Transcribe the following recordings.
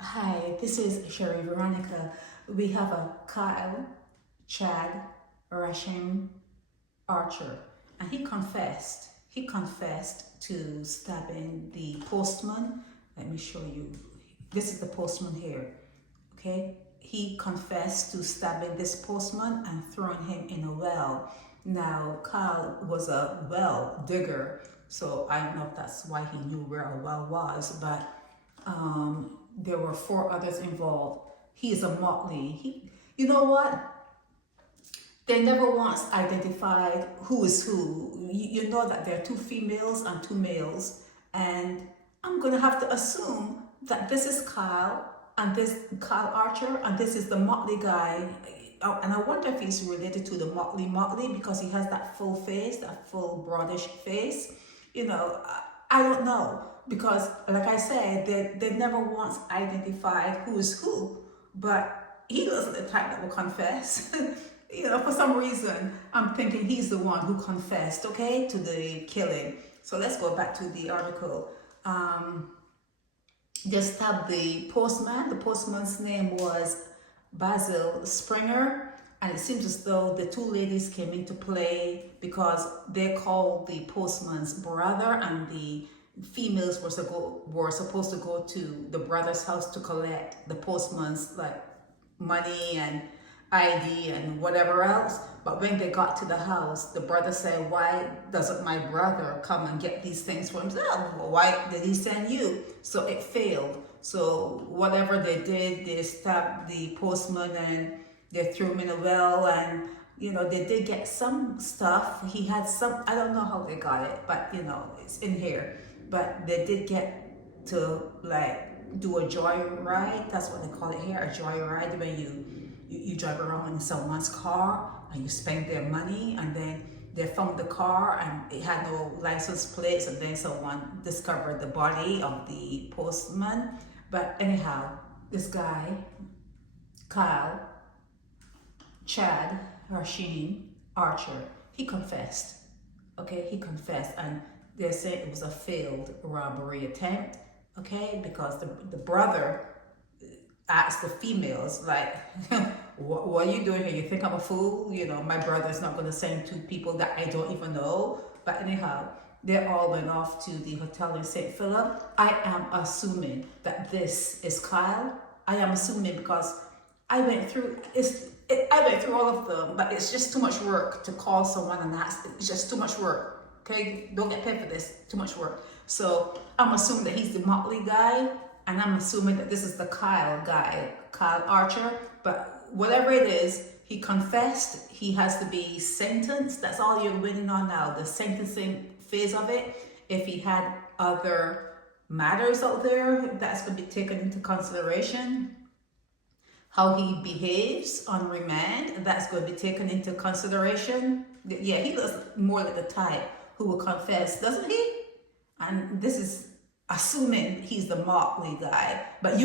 Hi, this is Sherry Veronica. We have a Kyle, Chad, Rasheem, Archer, and he confessed. He confessed to stabbing the postman. Let me show you. This is the postman here. Okay, he confessed to stabbing this postman and throwing him in a well. Now, Kyle was a well digger, so I don't know if that's why he knew where a well was, but there were four others involved. He is a motley. You know what? They never once identified who is who. You know that there are two females and two males, and I'm gonna have to assume that this is Kyle and this Kyle Archer, and this is the motley guy. And I wonder if he's related to the motley because he has that full face, that full broadish face. I don't know because, like I said, they never once identified who is who, but he wasn't the type that will confess. For some reason, I'm thinking he's the one who confessed, okay, to the killing. So let's go back to the article. They stabbed the postman. The postman's name was Basil Springer. And it seems as though the two ladies came into play because they called the postman's brother, and the females were supposed to go to the brother's house to collect the postman's money and ID and whatever else. But when they got to the house, the brother said, "Why doesn't my brother come and get these things for himself? Why did he send you?" So it failed. So whatever they did, they stabbed the postman and they threw him in a well, and they did get some stuff. He had some, I don't know how they got it, but it's in here. But they did get to do a joyride. That's what they call it here, a joyride, when you drive around in someone's car and you spend their money, and then they found the car and it had no license plates, and then someone discovered the body of the postman. But anyhow, this guy, Kyle, Chad, Rasheem, Archer, he confessed. Okay, he confessed, and they said it was a failed robbery attempt. Okay, because the brother asked the females, what are you doing here? You think I'm a fool? My brother's not going to send two people that I don't even know. But anyhow, they all went off to the hotel in St. Philip. I am assuming that this is Kyle. I am assuming because I went through all of them, but it's just too much work to call someone and ask. It's just too much work. Okay, don't get paid for this. Too much work. So I'm assuming that he's the motley guy, and I'm assuming that this is the Kyle guy, Kyle Archer. But whatever it is, he confessed. He has to be sentenced. That's all you're waiting on now, the sentencing phase of it. If he had other matters out there, that's going to be taken into consideration. How he behaves on remand, that's going to be taken into consideration. Yeah, he looks more like the type who will confess, doesn't he? And this is assuming he's the motley guy. But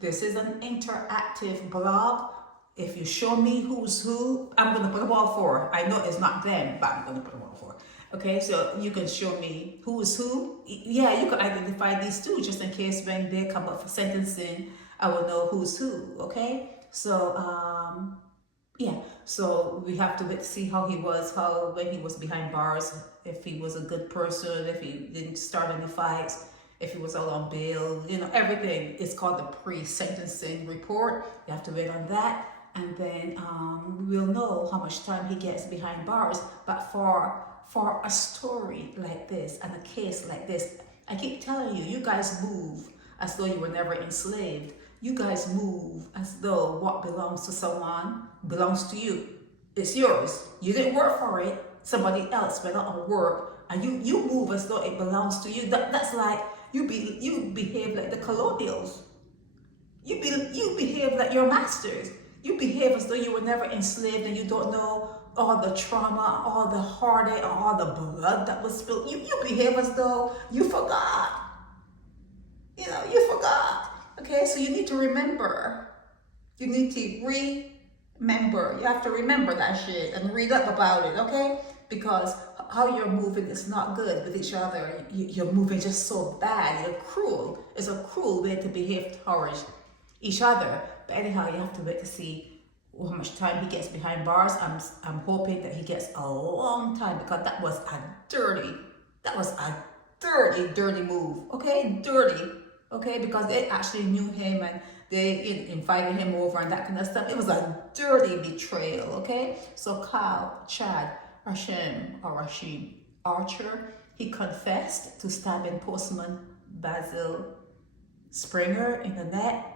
this is an interactive blog. If you show me who's who, I'm going to put them all for. I know it's not them, but I'm going to put them all for. Okay, so you can show me who is who. Yeah, you can identify these two just in case when they come up for sentencing, I will know who's who. Okay, so yeah, so we have to wait to see how he was, when he was behind bars, if he was a good person, if he didn't start any fights, if he was out on bail, everything is called the pre-sentencing report. You have to wait on that, and then we'll know how much time he gets behind bars. But for a story like this and a case like this, I keep telling you, you guys move as though you were never enslaved. You guys move as though what belongs to someone belongs to you. It's yours. You didn't work for it. Somebody else went out and worked, and you move as though it belongs to you. That's like you behave like the colonials. You behave like your masters. You behave as though you were never enslaved and you don't know all the trauma, all the heartache, all the blood that was spilled. You behave as though you forgot. You forgot. Okay, so you need to remember. You need to remember. You have to remember that shit and read up about it, okay? Because how you're moving is not good with each other. You're moving just so bad. You're cruel. It's a cruel way to behave towards each other. But anyhow, you have to wait to see how much time he gets behind bars. I'm hoping that he gets a long time, because that was a dirty move. Okay, dirty. Okay, because they actually knew him and they invited him over and that kind of stuff. It was a dirty betrayal. Okay, so Kyle, Chad, Rasheem Archer, he confessed to stabbing postman Basil Springer in the neck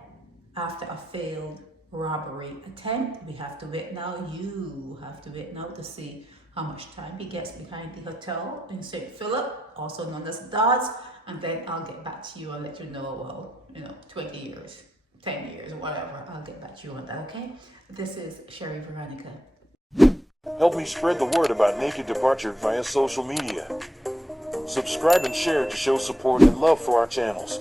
after a failed robbery attempt. We have to wait now. You have to wait now to see how much time he gets behind the hotel in St. Philip, also known as Dodds, and then I'll get back to you and let you know, 20 years, 10 years, whatever. I'll get back to you on that, okay? This is Sherry Veronica. Help me spread the word about Naked Departure via social media. Subscribe and share to show support and love for our channels.